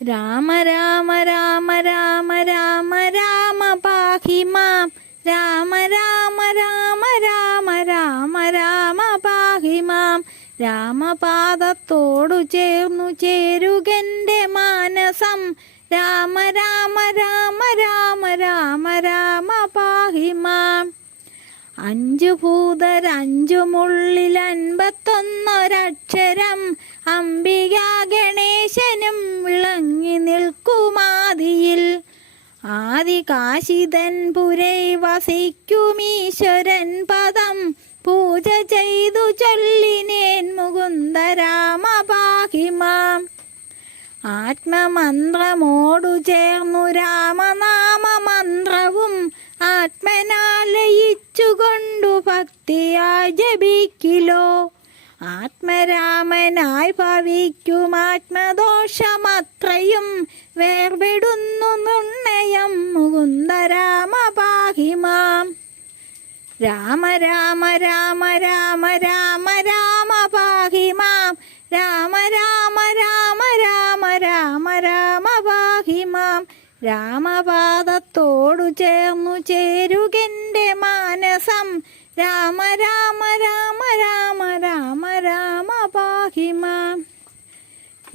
രാമ രാമ രാമ രാമ രാമ രാമ പാഹി മാം. രാമ രാമ രാമ രാമ രാമ രാമ പാഹി മാം. രാമപാദത്തോടു ചേർന്നു ചേരുകന്റെ മാനസം. രാമ രാമ രാമ രാമ രാമ രാമ പാഹി മാം. 5 ഭൂതരഞ്ചുമുള്ളിൽ 51 അംബിക ഗണേശനും വിളങ്ങി നിൽക്കുമാദിയിൽ. ആദികാശിതൻ പുരൈ വസിക്കുമീശ്വരൻ പദം പൂജ ചെയ്തു ചൊല്ലിനേൻ മുകുന്ദ രാമ പാഹി മാം. ആത്മമന്ത്രമോടു ചേർന്നു രാമനാമ മന്ത്രവും ആത്മനാലയിച്ചുകൊണ്ടു ഭക്തിയായി ജപിക്കിലോ. ആത്മരാമനായി ഭവിക്കും ആത്മദോഷമത്രയും വേർപെടുന്നു നിർണയം മുകുന്ദ രാമ പാഹി മാം. രാമ രാമ രാമ രാമ രാമ രാമ പാഹി മാം. രാമ രാമ രാമ രാമ രാമ രാമ പാഹി മാം. രാമപാദത്തോടു ചേർന്നു ചേരുകന്റെ മാനസം. രാമ രാമ രാമ രാമ രാമ രാമ പാഹി മാം.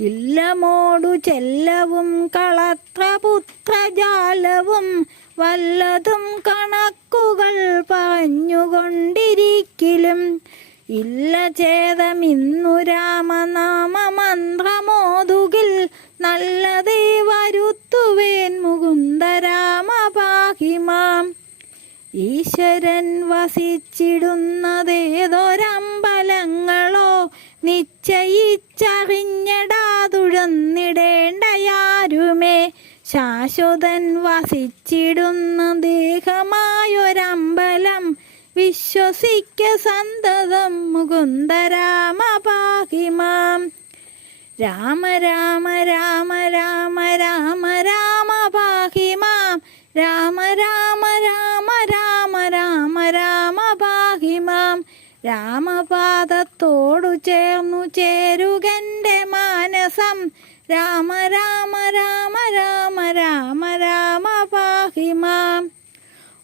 ഇല്ലമോടു ചെല്ലവും കളത്രപുത്രജാലവും വല്ലതും കണക്കുകൾ പറഞ്ഞുകൊണ്ടിരിക്കലും. ഇല്ല ഛേദമിന്നു രാമനാമ മന്ത്രമോതുകിൽ നല്ലതേ വരുത്തുവേൻ മുകുന്ദ രാമ പാഹി മാം. ഈശ്വരൻ വസിച്ചിടുന്നതേതൊരമ്പലങ്ങളോ നിശ്ചയിച്ചറിഞ്ഞടാതുഴന്നിടേണ്ടയാരുമേ. ശാശ്വതൻ വസിച്ചിടുന്ന ദേഹമായൊരമ്പലം വിശ്വസിക്ക സന്തതം മുകുന്ദ രാമ പാഹി മാം. രാമ രാമ രാമ രാമ രാമ രാമ പാഹി മാം. രാമ രാമ രാമ രാമ രാമ രാമ പാഹി മാം. രാമപാദത്തോടു ചേർന്നു ചേരുകന്റെ മാനസം. രാമ രാമ രാമ രാമ രാമ രാമ പാഹി മാം.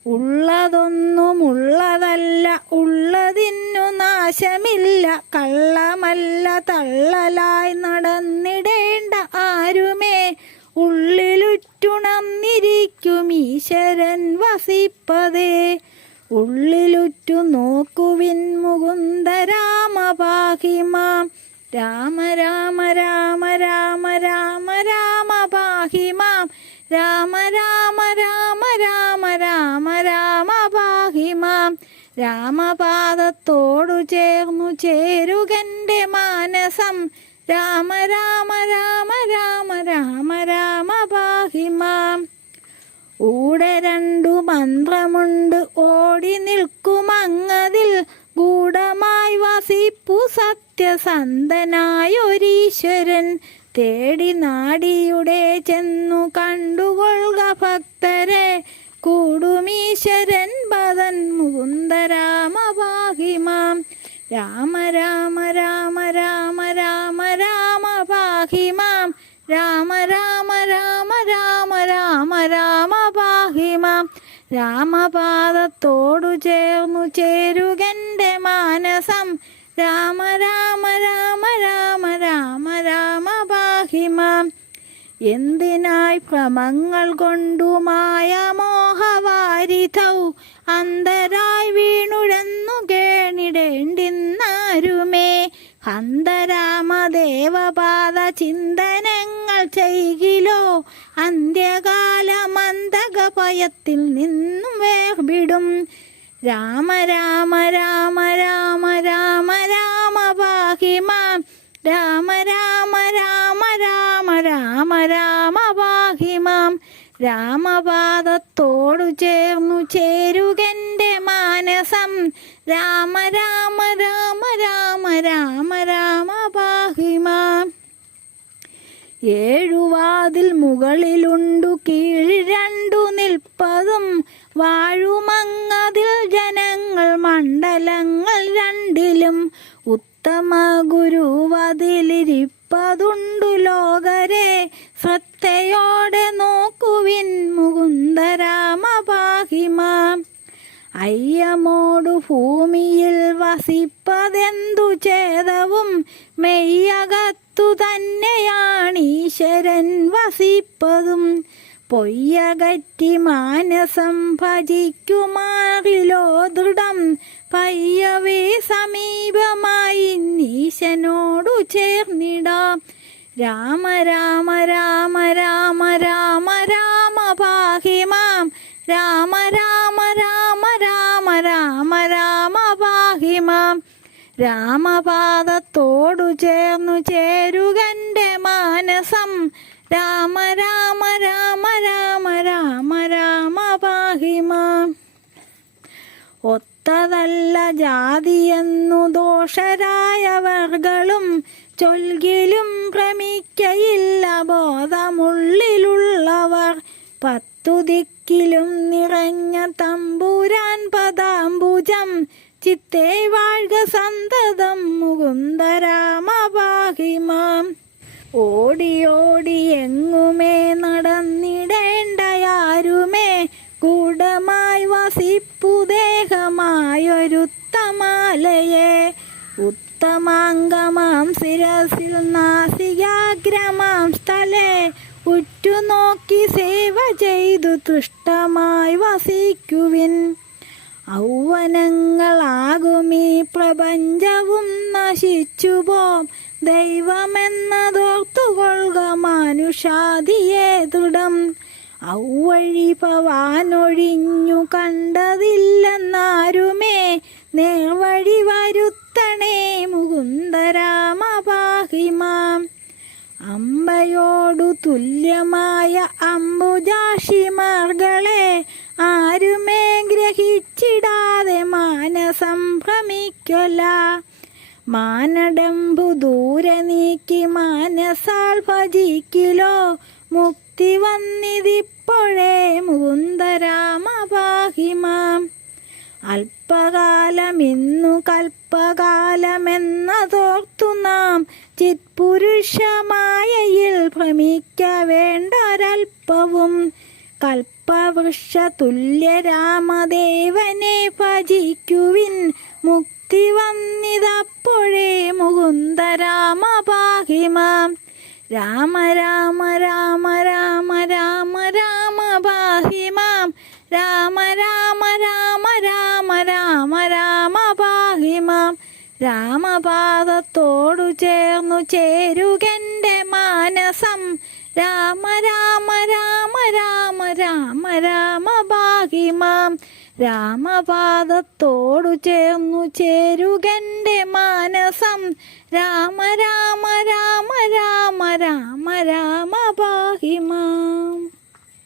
ഉള്ളതൊന്നുമുള്ളതല്ല, ഉള്ളതിന്നു നാശമില്ല, കള്ളമല്ല തള്ളലായി നടന്നിടേണ്ട ആരുമേ. ഉള്ളിലുറ്റുണർന്നിരിക്കും ഈശ്വരൻ വസിപ്പതേ. ഉള്ളിലുറ്റു നോക്കുവിൻ മുകുന്ദ രാമ പാഹി മാം. രാമ രാമ രാമ രാമ രാമ രാമ പാഹി മാം. രാമ രാമ രാമ രാമ രാമ രാമ പാഹി മാം. രാമപാദത്തോടു ചേർന്നു ചേരുകന്റെ മാനസം. രാമ രാമ രാമ രാമ രാമ രാമ പാഹി മാം. ഊടെ 2 മന്ത്രമുണ്ട് ഓടി നിൽക്കുമങ്ങതിൽ. ഗൂഢമായി വസിപ്പു സത്യസന്ധനായൊരീശ്വരൻ. തേടി നാടിയുടെ ചെന്നു കണ്ടുകൊള്ളുക ഭക്തരെ. കൂടുമീശ്വരൻ പദൻ മുകുന്ദ രാമ പാഹി മാം. രാമ രാമ രാമ രാമ രാമ രാമ പാഹി മാം. രാമ രാമ രാമ രാമ രാമ രാമ പാഹി മാം. രാമപാദത്തോടു ചേർന്നു ചേരുകന്റെ മാനസം. രാമ രാമ രാമ രാമ രാമ രാമ പാഹി മാം. എന്തിനായി ഭ്രമങ്ങൾ കൊണ്ടു മായ മോഹവാരിധൗ അന്തരായി വീണുഴന്നു കേണിടേണ്ടിന്നാരുമേ. ഹന്തരാമദേവപാദ ചിന്തനങ്ങൾ ചെയ്കിലോ. അന്ത്യകാലമന്തകഭയത്തിൽ നിന്നും വേർവിടും. രാമ രാമ രാമ രാമ രാമ രാമ പാഹി മാം. രാമ രാമ രാമ രാമ രാമ രാമ പാഹി മാം. രാമപാദത്തോടു ചേർന്നു ചേരുകന്റെ മാനസം. രാമ രാമ രാമ രാമ രാമ രാമ പാഹി മാം. 7 വാതിൽ മുകളിലുണ്ടു കീഴിൽ 2 നിൽപ്പതും. വാഴുമങ്ങതിൽ ജനങ്ങൾ മണ്ഡലങ്ങൾ 2ലും. ഉത്തമ ഗുരുവതിലിരിപ്പതുണ്ടു ലോകരെ. ശ്രദ്ധയോടെ നോക്കുവിൻ മുകുന്ദ രാമ പാഹി മാം. അയ്യമോടു ഭൂമിയിൽ വസിപ്പതെന്തു ഛേദവും മെയ്യകത്തു തന്നെയാണീശ്വരൻ വസിപ്പതും. പൊയ്യകറ്റി മാനസം ഭജിക്കുമാറിലോ ദൃഢം പയ്യവേ സമീപമായി ഈശനോടു ചേർന്നിടാം. രാമ രാമ രാമ രാമ രാമ രാമ പാഹി മാം. രാമ രാമ രാമ രാമ രാമ രാമ പാഹി മാം. രാമപാദത്തോടു ചേർന്നു ചേരുകന്റെ മാനസം. രാമ രാമ രാമ രാമ രാമ രാമ പാഹി മാം. ഒത്തതല്ല ജാതിയെന്നു ദോഷരായവർകളും ചൊൽകിലും ഭ്രമിക്കയില്ല ബോധമുള്ളിലുള്ളവർ. 10 ദിക്കിലും നിറഞ്ഞ തമ്പുരാൻ പദാംബുജം ചിത്തേ വാഴ്ക സന്തതം മുകുന്ദ രാമ പാഹി മാം. ഓടിയോടി എങ്ങുമേ നടന്നിടേണ്ടയാരുമേ ഗൂഢമായി വസിപ്പുദേഹമായൊരുത്തമാലയെ. ഉത്തമാംഗമാം ശിരസിൽ നാസികാഗ്രമാം സ്ഥലേ ഉറ്റുനോക്കി സേവ ചെയ്തു തുഷ്ടമായി വസിക്കുവിൻ. ഔവനങ്ങളാകുമീ പ്രപഞ്ചവും നശിച്ചുപോം. ദൈവമെന്നതോർത്തുകൊള്ളുക മാനുഷാദിയെ ദൃഢം. ഔവഴി പവാനൊഴിഞ്ഞു കണ്ടതില്ലെന്നാരുമേ നേർവഴി വരുത്തണേ മുകുന്ദ രാമ പാഹി മാം. അമ്പയോടു തുല്യമായ അംബുജാക്ഷിമാർകളെ ആരുമേ ഗ്രഹിച്ചിടാതെ മാനസം ഭ്രമിക്കൊല്ല. മാനടമ്പു ദൂരെ നീക്കി മാനസാൽ ഭജിക്കിലോ മുക്തി വന്നിതിപ്പോഴേ മുകുന്ദ രാമ പാഹി മാം. അല്പകാലമിന്നു കൽപ്പകാലമെന്നതോർത്തു നാം ചിത്പുരുഷമായയിൽ ഭ്രമിക്ക വേണ്ടൊരൽപ്പവും. കൽപ്പവൃക്ഷ തുല്യ രാമദേവനെ ഭജിക്കുവിൻ മുക്തി വന്നിതപ്പോഴേ മുകുന്ദ രാമ പാഹി മാം. രാമ രാമ രാമ രാമ രാമ രാമ പാഹി മാം. രാമ രാമ രാമ രാമ രാമ രാമ പാഹി മാം. രാമപാദത്തോടു ചേർന്നു ചേരുകന്റെ മാനസം. രാമ രാമ രാമ രാമ രാമ രാമ പാഹി മാം. രാമപാദത്തോടു ചേർന്നു ചേരുകന്റെ മാനസം. രാമ രാമ രാമ